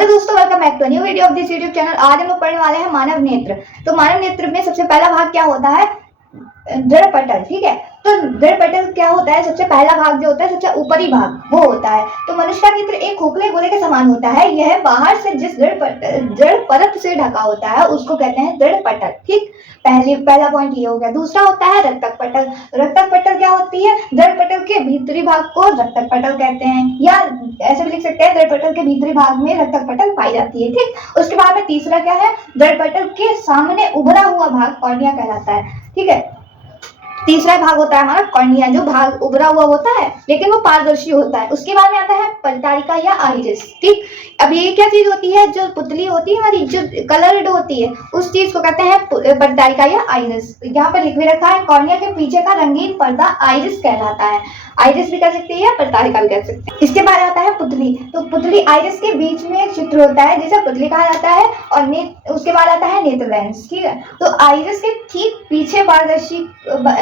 Hello दोस्तों, welcome back to new video of this YouTube channel. आज हम लोग पढ़ने वाले हैं मानव नेत्र। तो मानव नेत्र में सबसे पहला भाग क्या होता है? दृढ़ पटल। ठीक है, तो दृढ़ पटल क्या होता है? सबसे पहला भाग जो होता है, सबसे ऊपरी भाग वो होता है। तो मनुष्य का नेत्र एक खोखले गोले के समान होता है। यह बाहर से जिस दृढ़ परत से ढका होता है उसको कहते हैं दृढ़ पटल। ठीक, पहला पॉइंट ये हो गया। दूसरा होता है रक्तक पटल। रक्तक पटल क्या होती है? दृढ़ पटल के भीतरी भाग को रक्तक पटल कहते हैं, या ऐसे भी लिख सकते हैं दृढ़ पटल के भीतरी भाग में रक्तक पटल पाई जाती है। ठीक, उसके बाद में तीसरा क्या है? दृढ़ पटल के सामने उभरा हुआ भाग कॉर्निया कहलाता है। ठीक है, तीसरा भाग होता है हमारा कॉर्निया, जो भाग उभरा हुआ होता है लेकिन वो पारदर्शी होता है। उसके बाद में आता है परितारिका या आइरिस। ठीक, अब ये क्या चीज होती है? जो पुतली होती है हमारी, जो कलर्ड होती है, उस चीज को कहते हैं परितारिका या आइरिस। यहाँ पर लिख भी रखा है, कॉर्निया के पीछे का रंगीन पर्दा आइरिस कहलाता है। आइरिस भी कह सकती है, परितारिका भी कह सकते हैं। इसके बाद आता है पुतली। तो पुतली आइरिस के बीच में एक चित्र होता है जिसे पुतली कहा जाता है, और उसके बाद आता है नेत्र लेंस। ठीक है, तो आइरिस के ठीक पीछे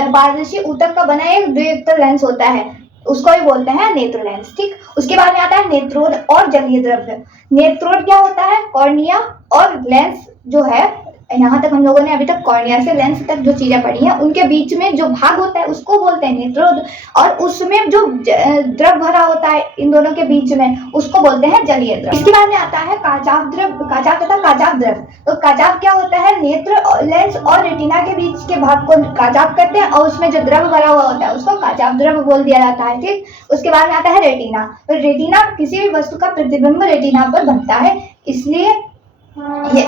पारदर्शी ऊतक का बना एक द्वियुक्त लेंस होता है, उसको ही बोलते हैं नेत्र लेंस। ठीक, उसके बाद में आता है नेत्रोद और जलीय द्रव्य। नेत्रोद क्या होता है? कॉर्निया और लेंस जो है, यहाँ तक हम लोगों ने अभी तक कॉर्निया से लेंस तक जो चीजें पढ़ी हैं, उनके बीच में जो भाग होता है उसको बोलते हैं नेत्रोद, और उसमें जो द्रव भरा होता है इन दोनों के बीच में उसको बोलते हैं जलीय द्रव। इसके बाद में आता है काचाभ तथा काचाभ द्रव। तो काचाभ क्या होता है? नेत्र लेंस और रेटिना के बीच के भाग को काचाभ कहते हैं, और उसमें जो द्रव भरा हुआ होता है उसको काचाभ द्रव बोल दिया जाता है। ठीक, उसके बाद में आता है रेटिना। तो रेटिना किसी भी वस्तु का प्रतिबिंब रेटिना पर बनता है, इसलिए ये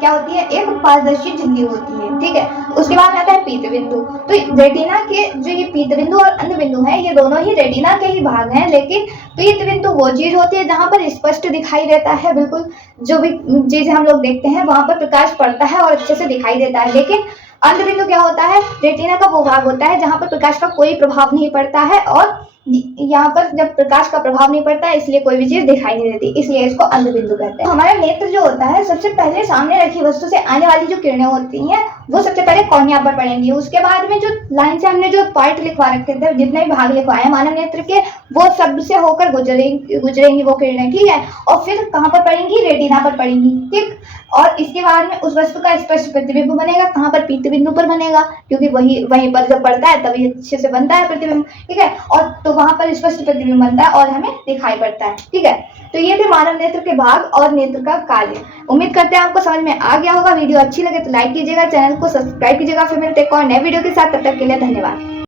क्या होती है? एक पारदर्शी झिल्ली होती है। ठीक है, उसके बाद में आता है पीत बिंदु। तो रेटिना के जो ये पीत बिंदु और अंध बिंदु है, ये दोनों ही रेटिना के ही भाग हैं, लेकिन पीत बिंदु वो चीज होती है जहां पर स्पष्ट दिखाई देता है। बिल्कुल जो भी चीजें हम लोग देखते हैं वहां पर प्रकाश पड़ता है और अच्छे से दिखाई देता है। लेकिन अंध बिंदु क्या होता है? रेटिना का वो भाग होता है जहां पर प्रकाश का कोई प्रभाव नहीं पड़ता है, और यहाँ पर जब प्रकाश का प्रभाव नहीं पड़ता है इसलिए कोई भी चीज दिखाई नहीं देती, इसलिए इसको अंध बिंदु कहते हैं। हमारा नेत्र जो होता है, सबसे पहले सामने रखी वस्तु से आने वाली जो किरणें होती हैं वो सबसे पहले कॉर्निया पर पड़ेंगी। उसके बाद में जो लाइन से हमने जो पार्ट लिखवा रखे थे, जितने भी भाग लिखवाए हैं मानव नेत्र के, वो सब से होकर गुजरेंगी वो किरणें। ठीक है, और फिर कहाँ पर पड़ेंगी? रेटिना पर पड़ेंगी। ठीक, और इसके बाद में उस वस्तु का स्पष्ट प्रतिबिंब बनेगा। कहाँ पर? पीत बिंदु पर बनेगा, क्योंकि वहीं पर जब पड़ता है तभी अच्छे से बनता है प्रतिबिंब। ठीक है, और तो वहां पर स्पष्ट प्रतिबिंब बनता है और हमें दिखाई पड़ता है। ठीक है, तो ये थे मानव नेत्र के भाग और नेत्र का कार्य। उम्मीद करते हैं आपको समझ में आ गया होगा। वीडियो अच्छी लगे तो लाइक कीजिएगा, चैनल को सब्सक्राइब कीजिएगा। फिर मिलते हैं एक और नए वीडियो के साथ, तब तक के लिए धन्यवाद।